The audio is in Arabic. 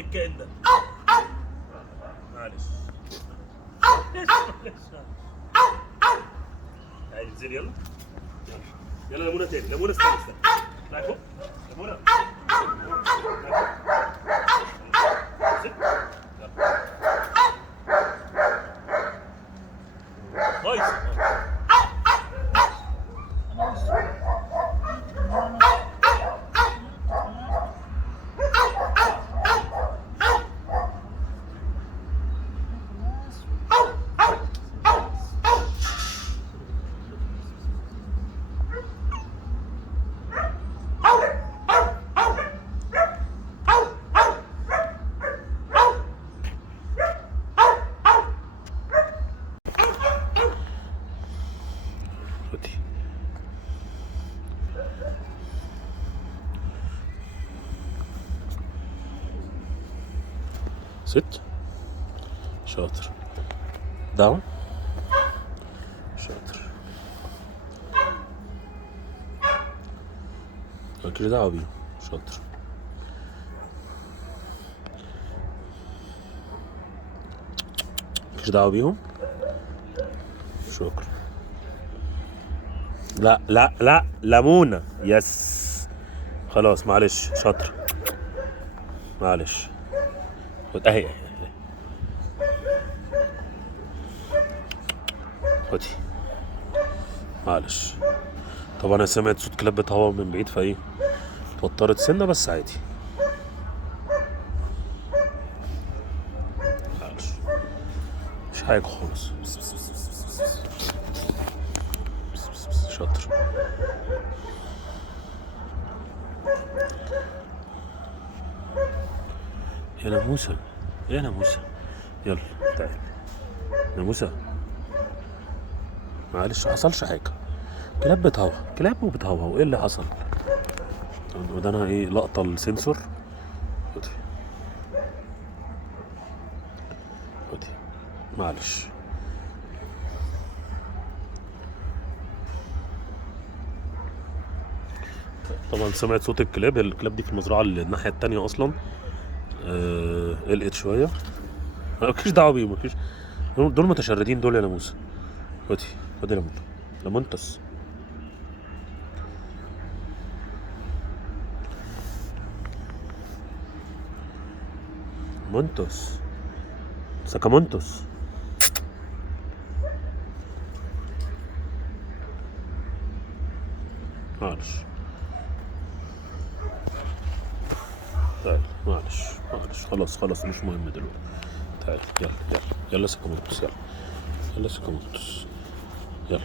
الكائن ده. معلش. تعالي انزلي يلا. يلا ليمونه تاني، ليمونه استنى. معاك اهو. ليمونه. كويس. ست شاطر. داون شاطر. مالكش دعوة بيه. شاطر. مالكش دعوة بيهم. شكرا. لا لا لا ليمونة. يس خلاص معلش. شاطر. معلش. اهي خدي. معلش. طبعا انا سمعت صوت كلاب بتهوى من بعيد فايه اتوترت سنه بس عادي. معلش مش حاجه خالص. شاطر. يا ناموسه يا ناموسه. يلا تعالي ناموسه. معلش محصلش حاجه. كلاب بتهوى. كلاب وبتهوى. وايه اللي حصل؟ وده انا ايه لقطه السنسور. خدي خدي. معلش. طبعا سمعت صوت الكلاب. الكلاب دي في المزرعه اللي الناحيه التانية اصلا. قلقت شويه. مالكيش دعوه بيهم. مالكيش. دول متشردين دول يا ناموسه. خدي خدي ليمون. ليمونتس. مونتوس. ساكامونتوس. معلش. تعال معلش. معلش خلاص خلاص مش مهم دلوقتي. تعال يلا يلا يلا ساكامونتوس. يلا يلا ساكامونتوس. يلا